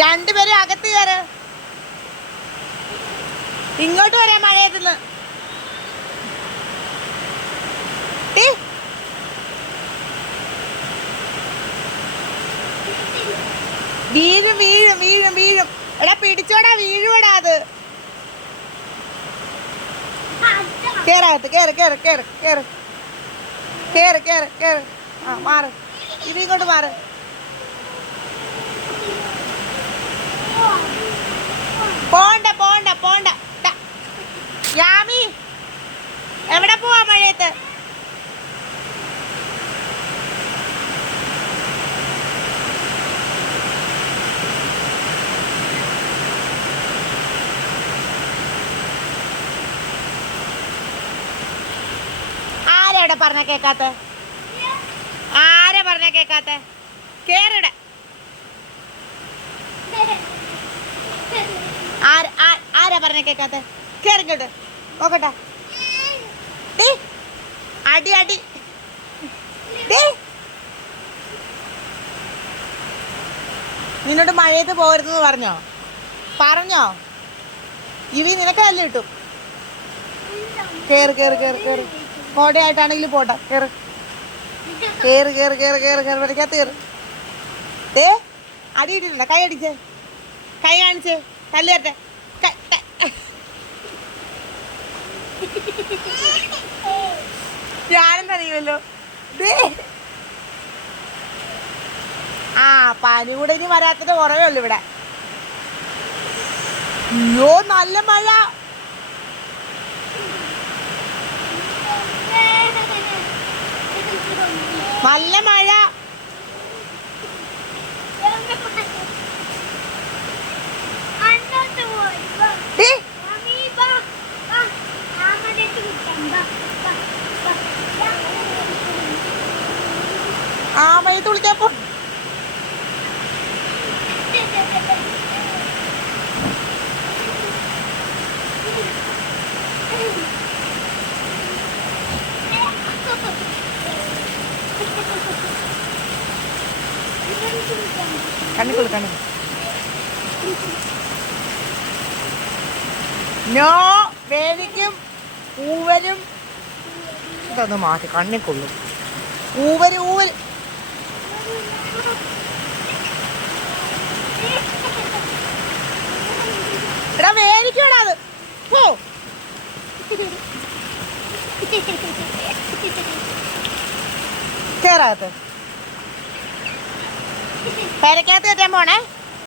രണ്ടുപേരും അകത്ത് കയറ്. ഇങ്ങോട്ട് വരാൻ മഴയത്തുനിന്ന്. വീഴും വീഴും വീഴും വീഴും. എടാ പിടിച്ചോടാ, വീഴുവടാ അത്. കേറകത്ത്, കേറ് കേറ് കേറ് കേറ് കേറ് കേറ് കേറ്. ആ മാറ്, ഇത് ഇങ്ങോട്ട് മാറ്. പോണ്ട പോണ്ട പോണ്ട. യാമി എവിടെ പോവാ മഴയത്ത്? ആരാ പറഞ്ഞ കേക്കാത്ത? ആരാ പറഞ്ഞ കേക്കാത്ത? കേറിട. ആരാ പറഞ്ഞ കേക്കാത്ത? കേറിങ്ങോട്ട് നോക്കട്ടെ. അടി അടി. നിന്നോട് മഴയത്ത് പോകരുതെന്ന് പറഞ്ഞോ? പറഞ്ഞോ? നിനക്ക് നല്ല കിട്ടും. കേറ് കേറ് കേറ് കേറ്. കോടയായിട്ടാണെങ്കിലും പോട്ടെ. കേറ് കേറ് കേറ് കേറ് കേറ് കേറ്. വരയ്ക്കകത്ത് കേറ്. അടിയിട്ടില്ല. കൈ അടിച്ചേ, കൈ കാണിച്ചേ, തല്ലേറ്റെ. ഞാനും തന്നെയല്ലോ. ആ പനി കൂടെ ഇനി വരാത്തത് കുറവേ ഉള്ളു ഇവിടെ. അയ്യോ നല്ല മഴ. നല്ല മഴ. ആ മഴയത്ത് വിളിക്കാൻ പോ. കണ്ണിക്കൊള്ളു കണ്ണി. നോ വേലിക്കും ഊവരും ഇതൊന്ന് മാറ്റി. കണ്ണിക്കൊള്ളു ഊവര് ഊവര്. എടാ വേലിക്കോടാ അത്. പോ. കേറാകത്ത്. പെരക്കകത്ത് കയറ്റാൻ പോണേ.